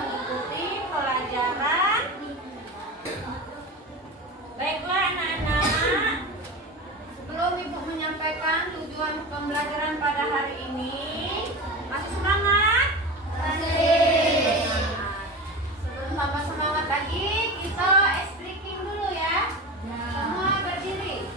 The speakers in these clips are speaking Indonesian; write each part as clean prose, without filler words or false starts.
mengikuti pelajaran. Baiklah anak-anak, sebelum Ibu menyampaikan tujuan pembelajaran pada hari ini, masih semangat? Masih. Sebelum tambah semangat lagi, kita ice breaking dulu ya. Semua berdiri.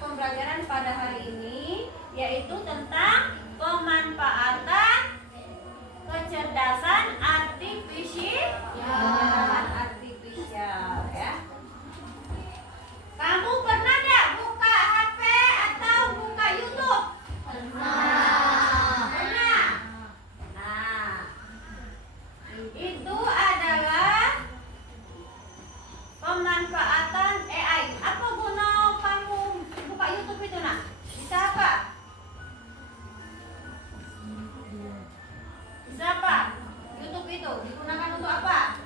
Pembelajaran pada hari ini yaitu tentang pemanfaatan kecerdasan artifisial, ya. Kamu pernah nggak buka HP atau buka YouTube? Pernah. Nah, itu adalah pemanfaatan AI. Apa guna kamu buka YouTube itu, nak? Bisa apa? Bisa apa? YouTube itu digunakan untuk apa?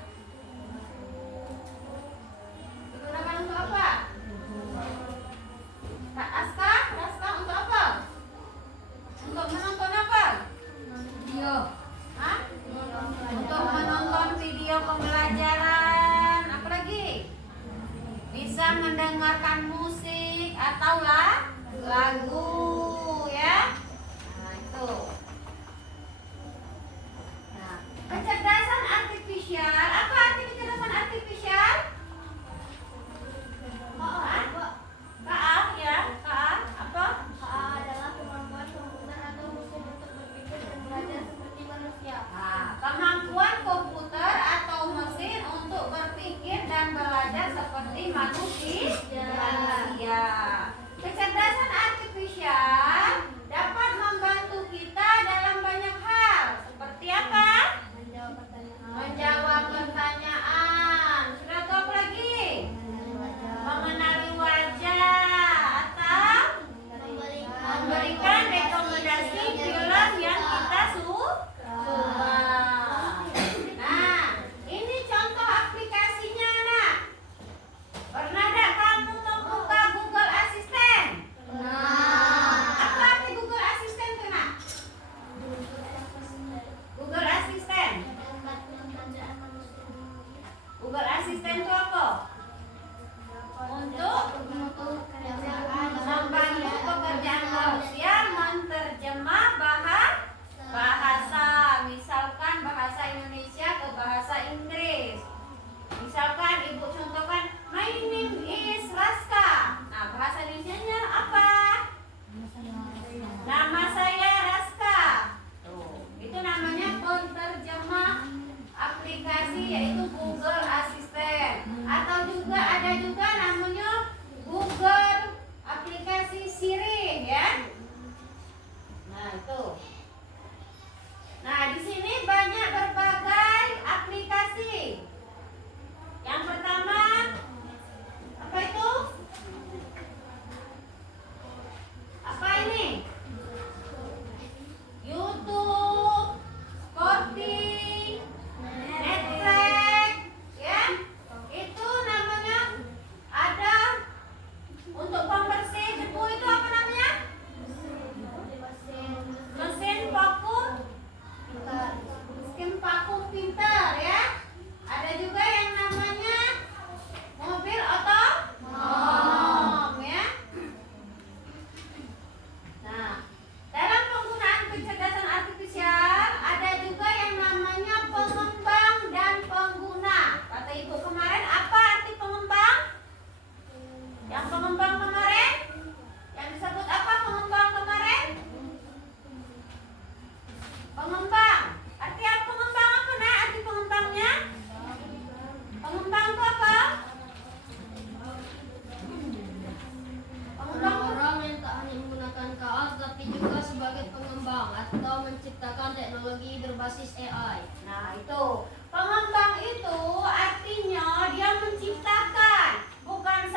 tapi juga sebagai pengembang atau menciptakan teknologi berbasis AI. Nah, itu pengembang itu artinya dia menciptakan, bukan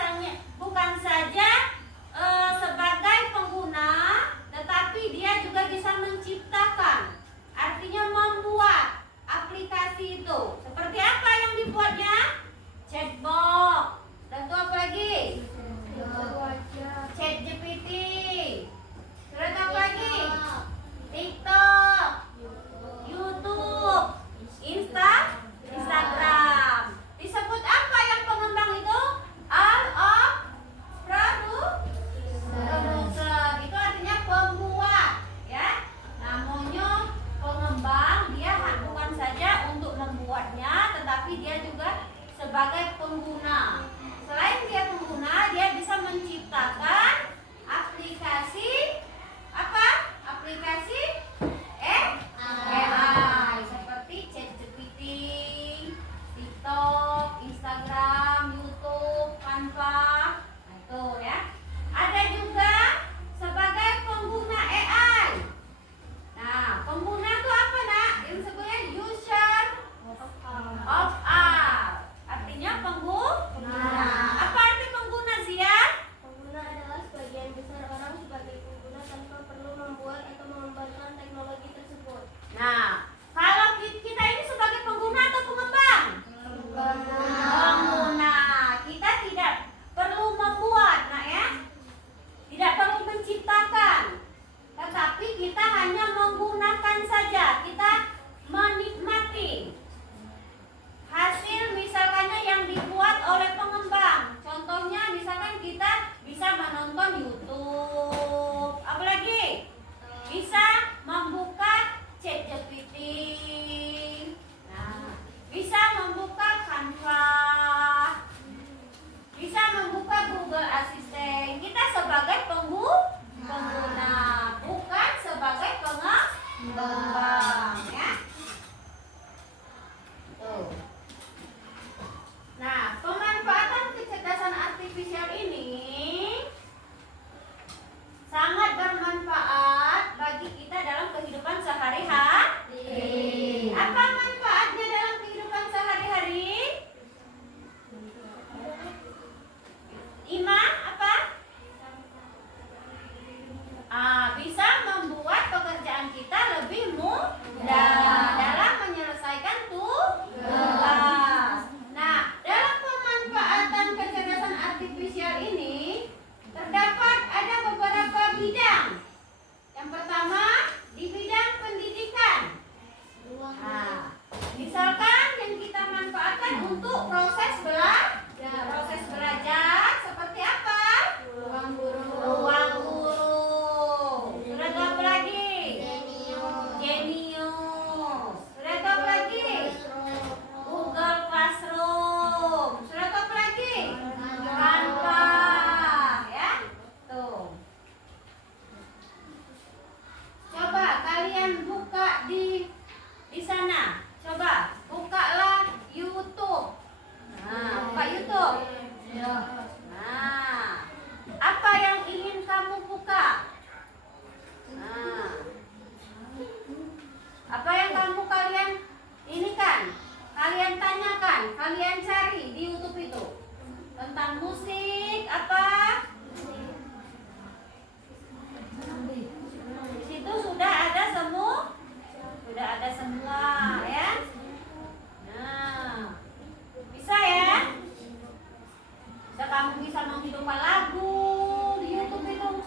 saja sebagai pengguna, tetapi dia juga bisa menciptakan. Artinya membuat aplikasi itu. Seperti apa yang dibuatnya? Chatbot. Dan itu apa lagi? ChatGPT. Terus apa lagi? TikTok, YouTube, Instagram. Disebut apa yang pengembang itu? All of producer. Itu artinya pembuat, ya. Namanya pengembang, dia bukan saja untuk membuatnya, tetapi dia juga sebagai pengguna. Selain dia pengguna, dia bisa menciptakan aplikasi apa? Aplikasi AI seperti ChatGPT, TikTok, Instagram, YouTube, Canva. Nah, itu ya. Ada juga sebagai pengguna AI. Nah, pengguna itu apa, Nak? Yang sebutnya user of R. Artinya pengguna. Apa arti pengguna, Zia? Pengguna adalah sebagian besar orang sebagai pengguna tanpa perlu membuat atau mengembangkan teknologi tersebut. Nah, kalau kita ini sebagai pengguna atau pengembang? Pengguna. Kita tidak perlu membuat, nah ya. Tidak perlu menciptakan. Tetapi kita hanya menggunakan saja. Kita menikmati hasil misalkannya yang dibuat oleh pengembang. Contohnya misalkan kita bisa menonton YouTube. Apalagi? Bisa membuka ChatGPT. Nah, bisa membuka Canva. Bisa membuka Google Assistant. Kita sebagai pengguna, bukan sebagai pengembang, ya. Tuh. Nah, pemanfaatan kecerdasan artifisial ini sangat bermanfaat bagi kita dalam kehidupan sehari-hari. Apa manfaatnya dalam kehidupan sehari-hari? Ima, apa? Bisa membuat pekerjaan kita lebih mudah dalam menyelesaikan tugas. Nah, dalam pemanfaatan kecerdasan artifisial ini terdapat ada beberapa bidang. Yang pertama, di bidang pendidikan. Nah, misalkan yang kita manfaatkan untuk proses belajar seperti apa? Ruang guru. Sudah tahu apa lagi? Genius. Sudah tahu apa lagi? Google Classroom. Sudah tahu apa lagi? Canva. Ya, tuh. Coba kalian buka di sana. Coba bukalah YouTube. Nah, buka YouTube. Nah, apa yang ingin kamu buka? Nah, apa yang kalian ini kan? Kalian tanyakan, kalian cari di YouTube itu tentang musik apa? Di situ sudah ada semua, ya. Nah, bisa ya? Kamu bisa menghidupkan lagu di YouTube itu,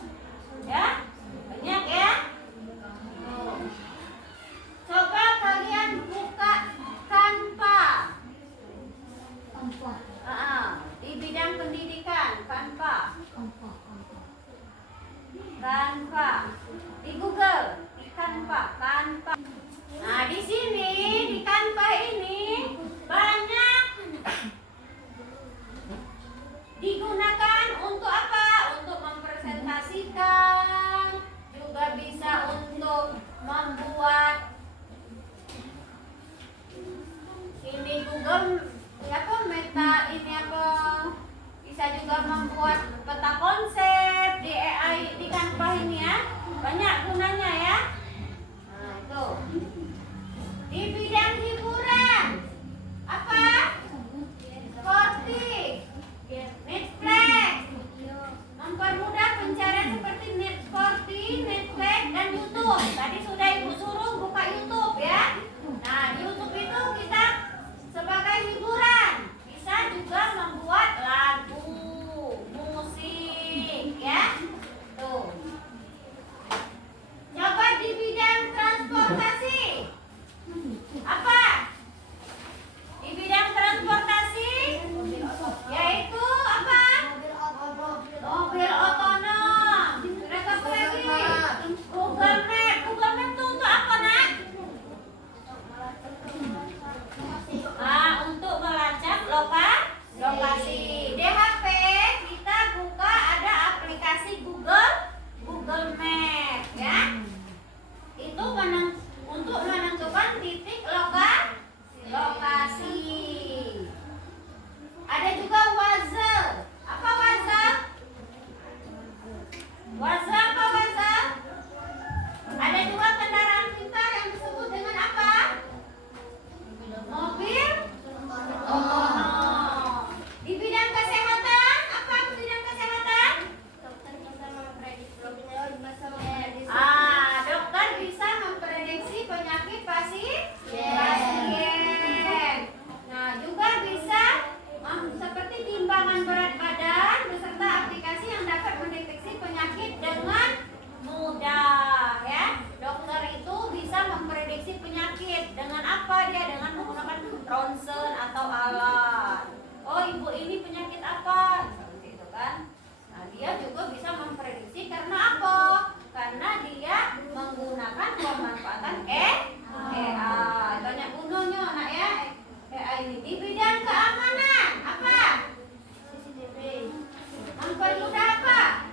ya, banyak ya. Coba kalian buka Canva. Di bidang pendidikan, Canva. Di Google, di Canva. Nah, di sini di Canva ini banyak digunakan untuk apa? Untuk mempresentasikan, juga bisa untuk membuat ini Google apa meta ini apa, bisa juga membuat peta konsep di AI di Canva ini ya. YouTube. Tadi sudah Ibu suruh buka YouTube ya. Nah, di YouTube itu kita sebagai hiburan bisa juga membuat lagu, musik ya. Tuh. Coba di bidang transportasi. Apa? Di bidang transportasi yaitu apa? Mobil otonom. Sudah apa lagi? Google Map. Google Map itu untuk apa, Nak? Untuk melacak lokasi. Di HP kita buka ada aplikasi Google Map ya. Itu untuk menentukan titik lokasi. Ada juga Waze. Apa Waze? Waze apa Waze? Ada juga kendaraan pintar yang disebut dengan apa? Mobil otonom. Di bidang kesehatan, apa di bidang kesehatan? Dokter bisa memprediksi Dokter bisa memprediksi penyakit pasien. Nah, juga bisa seperti timbangan berat badan beserta aplikasi yang dapat mendeteksi penyakit dengan mudah ya. Dokter itu bisa memprediksi penyakit dengan apa dia? Dengan menggunakan ronsen atau alat. Oh, ibu ini penyakit apa? Seperti itu kan. Nah, dia juga bisa memprediksi karena apa? Karena dia menggunakan pemanfaatan AI. Banyak gunanya nak ya AI ini. Di bidang keamanan apa? CCTV. Mempermudah apa?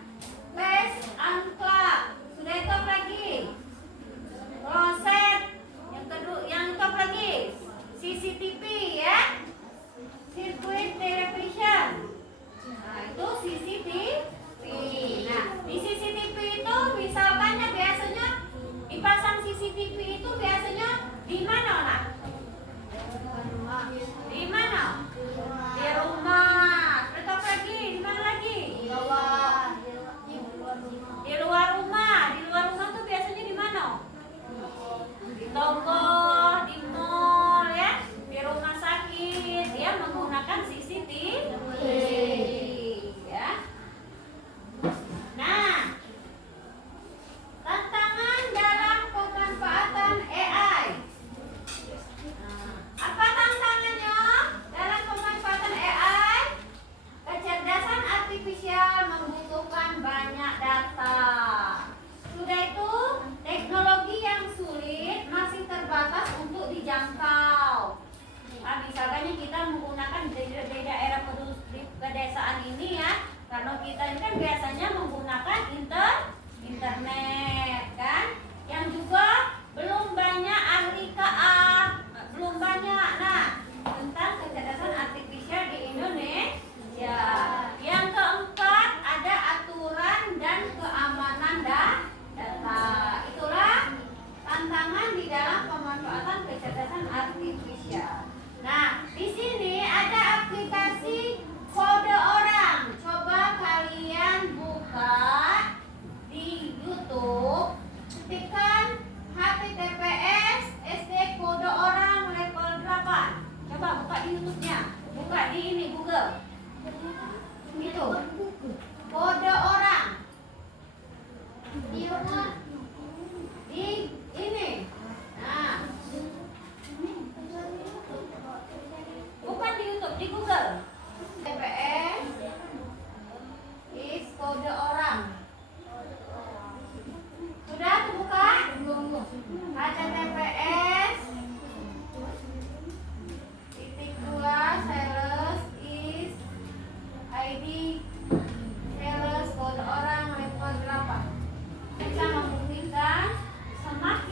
Tes angklak. Sudah itu apa lagi? Kloset. Yang kedua, yang itu apa lagi? CCTV ya. Circuit television. Nah, itu CCTV. Nah, di CCTV itu misalkannya biasanya dipasang CCTV itu biasanya di mana, Nak? Di mana? Di rumah. Terus apa lagi? Di mana lagi? Di luar rumah. Di luar rumah tuh biasanya di mana? Di toko, di mall ya, di rumah sakit. Dia menggunakan CCTV ya. Nah, tantangan dalam pemanfaatan AI. Apa tantangannya dalam pemanfaatan AI? Kecerdasan artifisial membutuhkan banyak data. Sudah itu, teknologi yang sulit masih terbatas untuk dijangkau. Nah, misalnya kita menggunakan di daerah pedesaan ini ya, karena kita ini kan biasanya menggunakan internet kan, yang juga belum banyak ahli KA, belum banyak. Nah, tentang kecerdasan artifisial di Indonesia. Yang keempat, ada aturan dan keamanan data. Itulah tantangan di dalam pemanfaatan kecerdasan artifisial. Nah, di sini ada aplikasi kode orang. Coba kalian buka di YouTube, ketikkan https SD kode orang level 8. Coba buka di YouTube-nya. Buka di ini Google. Itu. Kode orang. Di rumah. Di ini. Nah, bukan di YouTube, di Google. TPS is kode orang. Sudah terbuka? HTTPS sales is ID sales kode orang level 8. Bisa membuktikan smartphone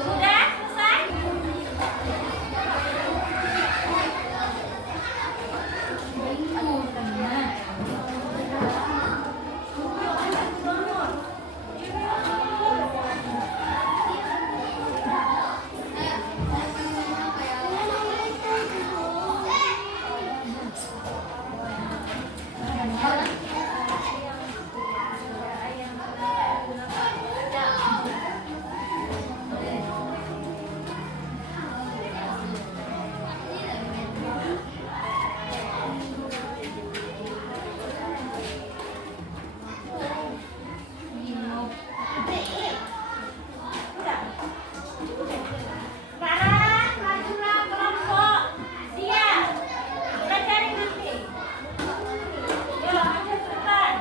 Sudah selesai? Sekarang majulah kelompok. Siap. Kita cari nanti. Yuk, maju cepat.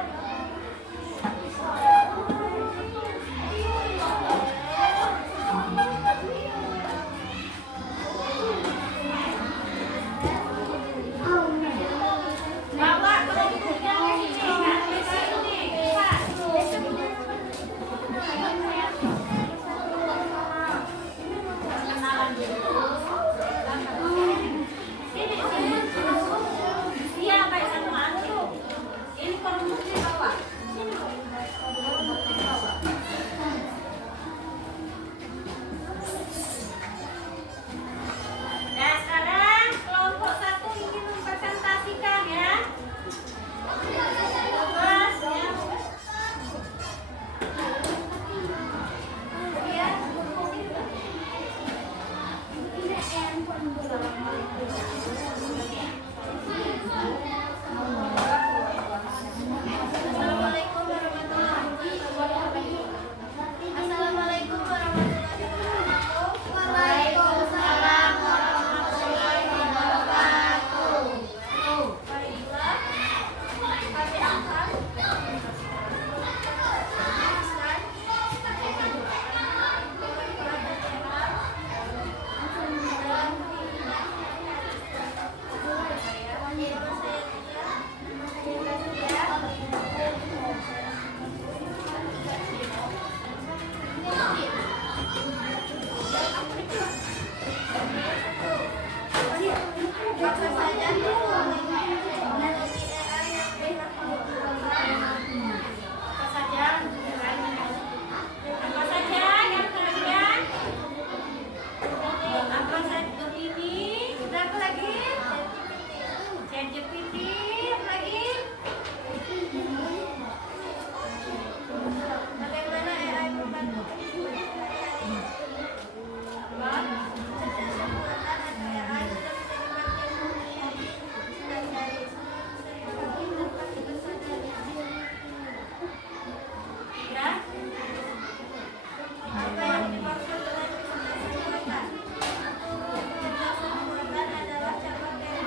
Bawa kelompoknya ke sini. Nanti ke sini. Cepat. Kenalan dulu. Sini, sini. Iya, baik sama anu tuh. Ini kelompoknya bawa. Sini. Kelompoknya bawa. Nah, sekarang kelompok 1 ingin mempresentasikan ya. Bebas ya. Assalamualaikum warahmatullahi wabarakatuh. Assalamualaikum warahmatullahi wabarakatuh. Waalaikumsalam warahmatullahi wabarakatuh. Baiklah, kami akan Apa saja yang kalian? Apa saja ini? Berapa lagi? ChatGPT, apa lagi? bagaimana AI membantu Apa? kecerdasan buatan atau AI sudah menjadi bagian dari Ya? apa yang dimaksud dengan kecerdasan buatan? Kecerdasan buatan adalah cabang dari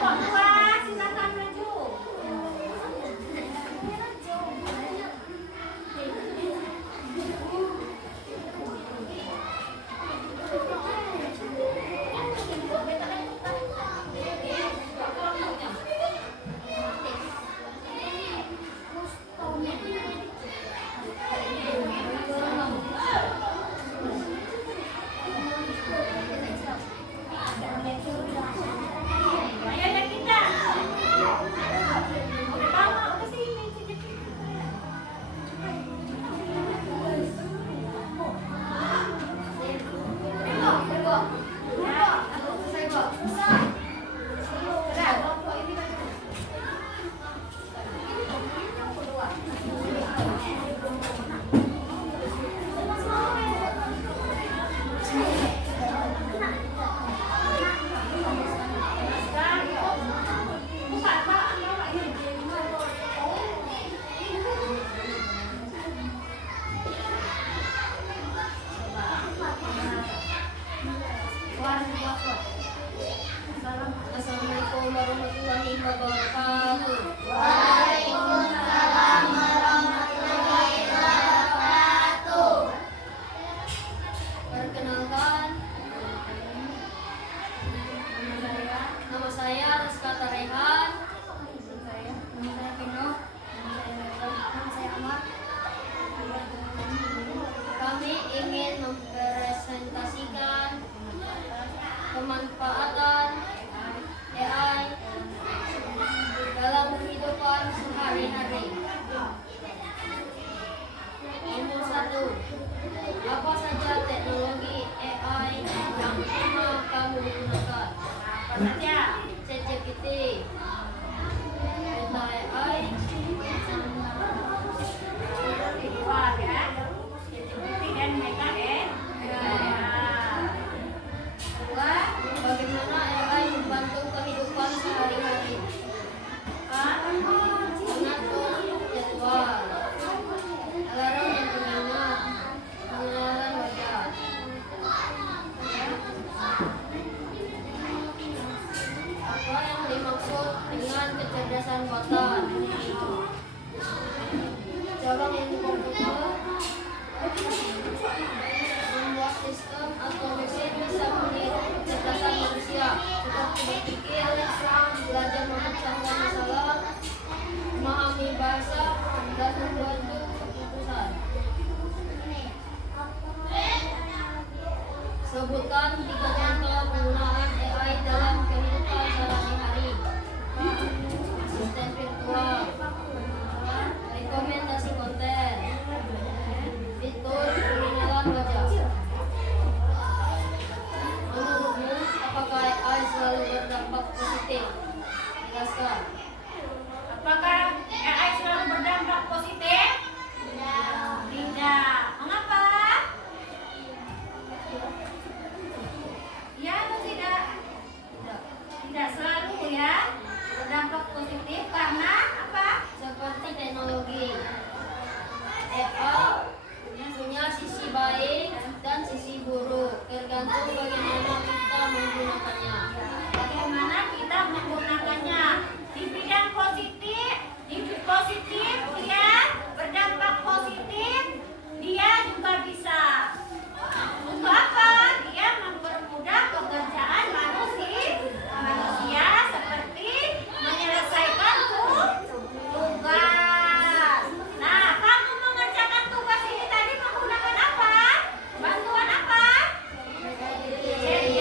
kelompok 2 silakan maju. Ayo ya kita. Udah bawa ke sini Assalamualaikum warahmatullahi wabarakatuh. Perkenalkan, nama saya Rizka Tarehan. Nama saya Pino. Nama saya Amar. Kami ingin mempresentasikan kemanfaatan AI dalam kehidupan sehari-hari. Nomor 1. Apa saja teknologi AI yang pernah kamu gunakan? apa saja? ChatGPT, Meta AI, Keluar ya. ChatGPT dan Meta Kedua, bagaimana AI membantu kehidupan sehari-hari? Mengatur jadwal, alarm dan pengingat, pengenalan wajah. Apa yang dimaksud dengan kecerdasan buatan? Cara komputer membuat sistem atau mesin bisa meniru kecerdasan manusia, seperti berpikir, belajar memecahkan masalah, memahami bahasa, dan membuat keputusan. Sebutkan 3 contoh penggunaan AI dalam kehidupan sehari-hari. Asisten virtual, rekomendasi konten, fitur pengenalan wajah. Menurutmu, apakah AI selalu berdampak positif? Jelaskan. Apakah AI selalu berdampak positif? Tidak. Mengapa? Ya atau tidak? Tidak selalu ya berdampak positif karena apa? Seperti teknologi, AI punya sisi baik dan sisi buruk, tergantung bagaimana kita menggunakannya. Bagaimana kita menggunakannya di bidang positif, dia berdampak positif, dia juga bisa. Untuk apa? Dia mempermudah pekerjaan manusia seperti menyelesaikan tugas. Nah, kamu mengerjakan tugas ini tadi menggunakan apa? Bantuan apa? ChatGPT.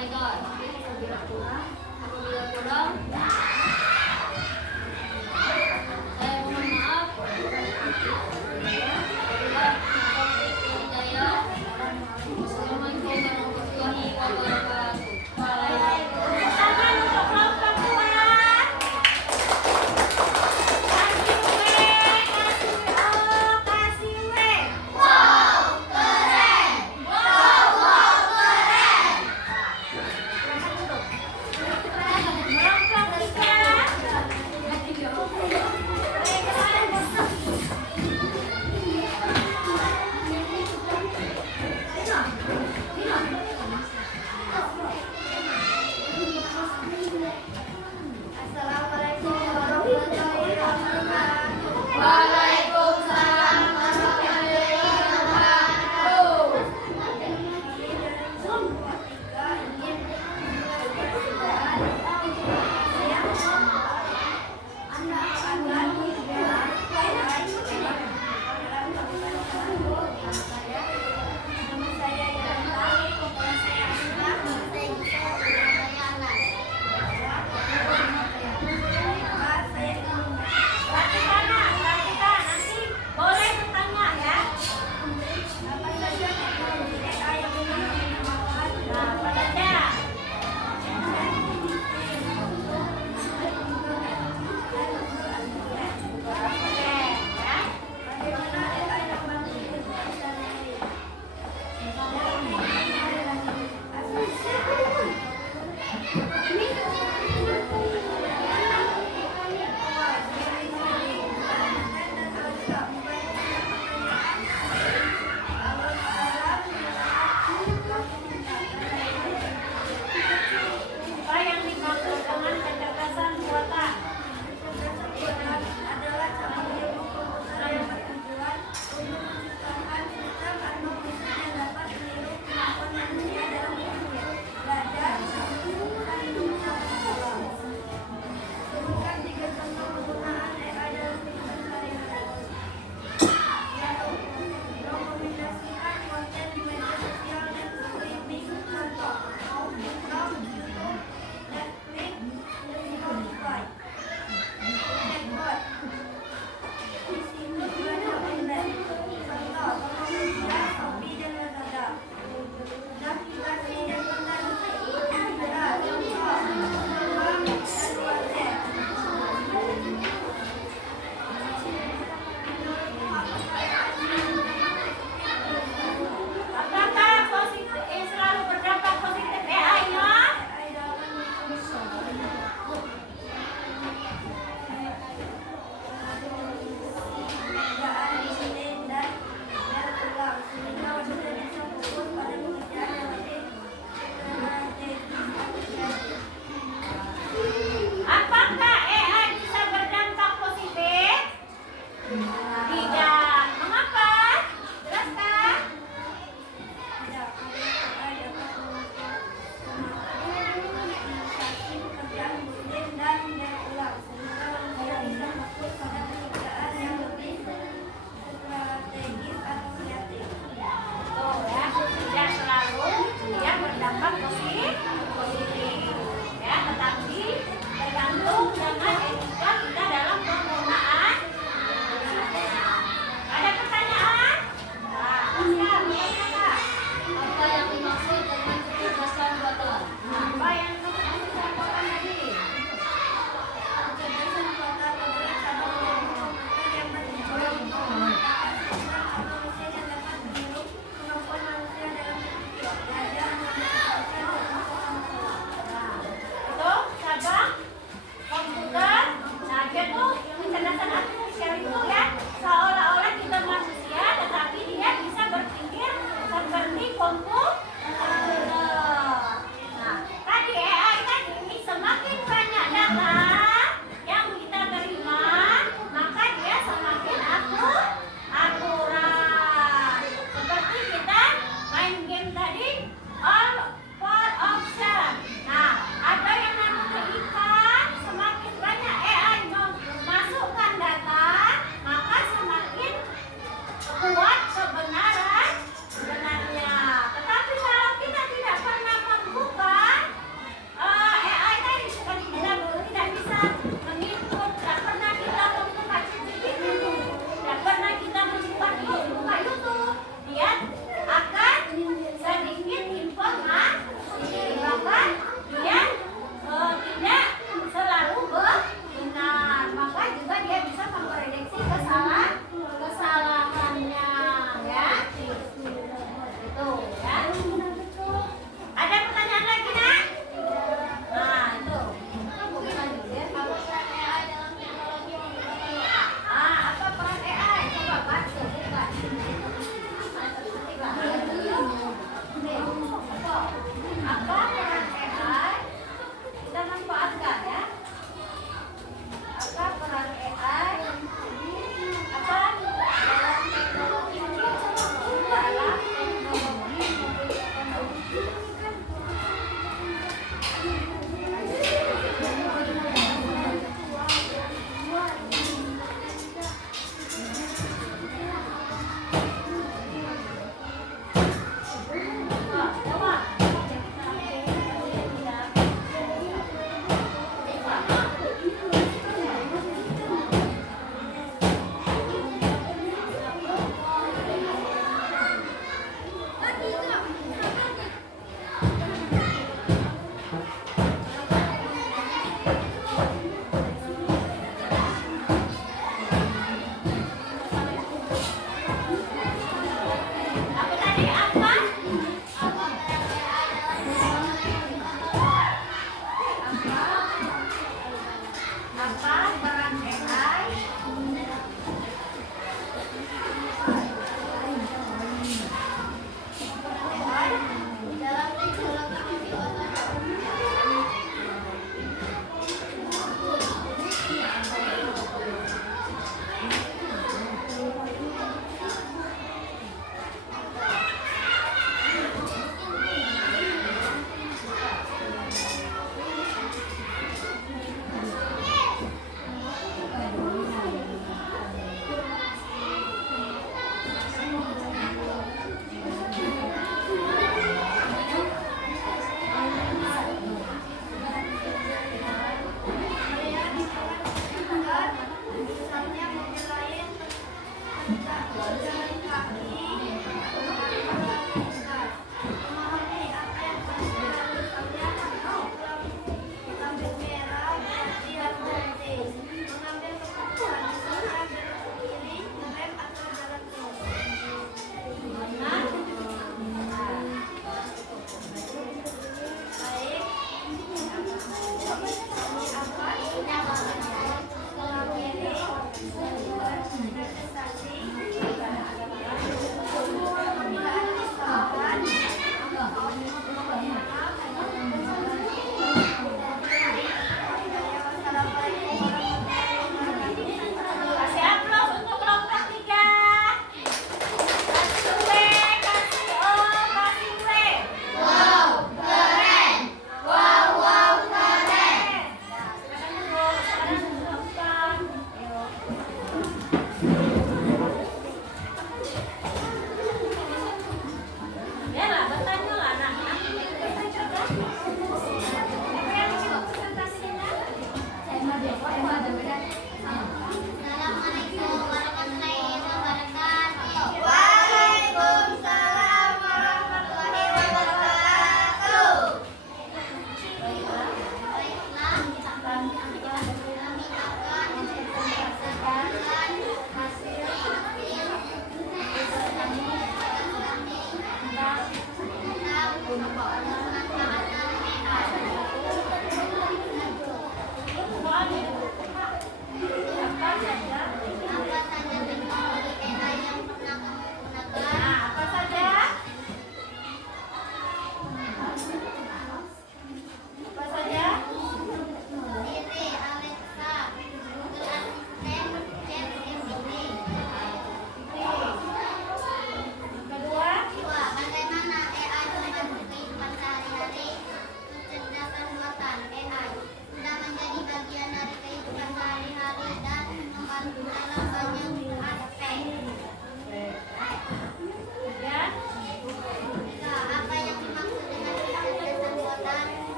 disampaikan. Apabila kurang, saya mohon maaf. Assalamualaikum warahmatullahi wabarakatuh. Tangan untuk kelompok 2. Kasih W. Wow, keren. Kelompok 3.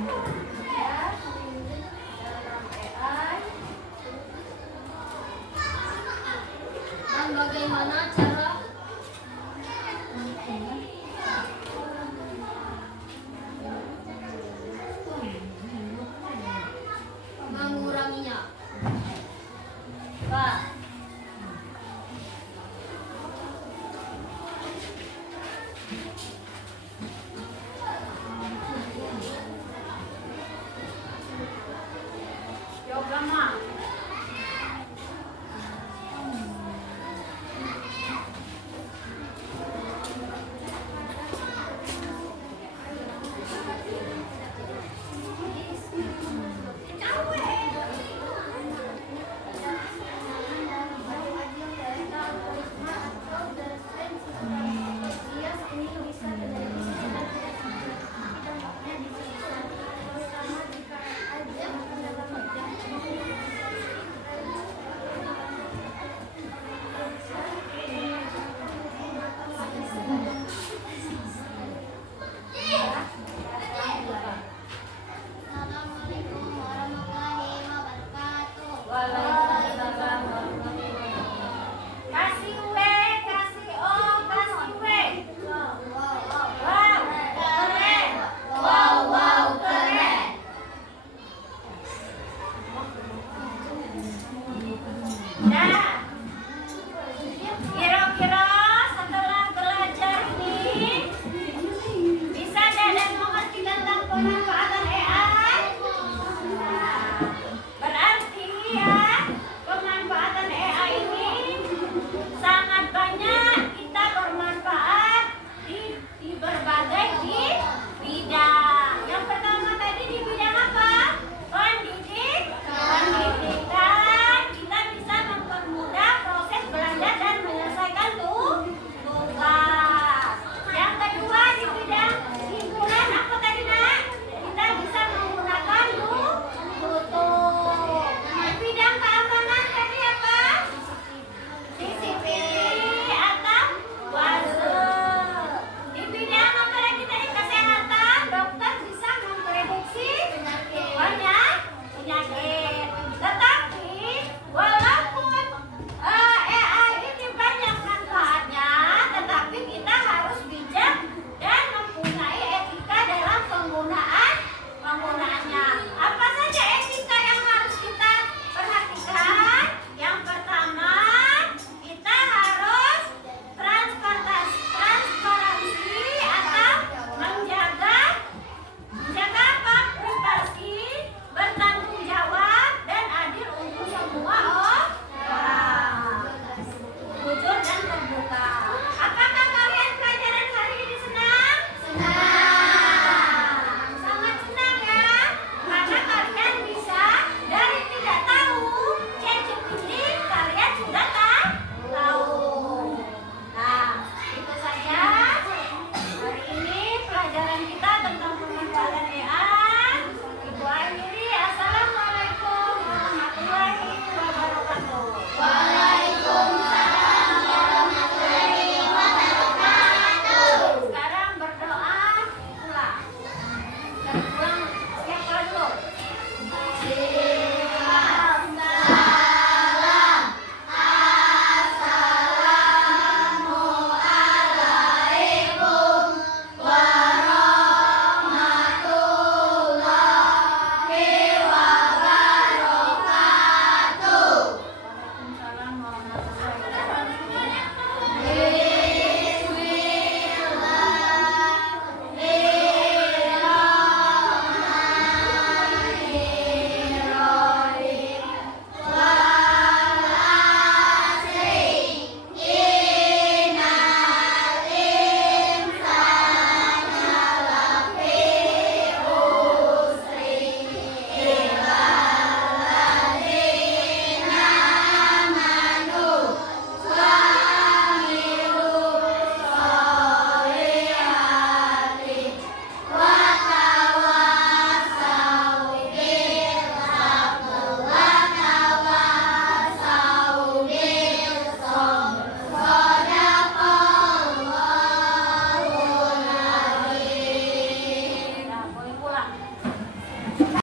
Ya, dalam AI. Dan bagaimana cara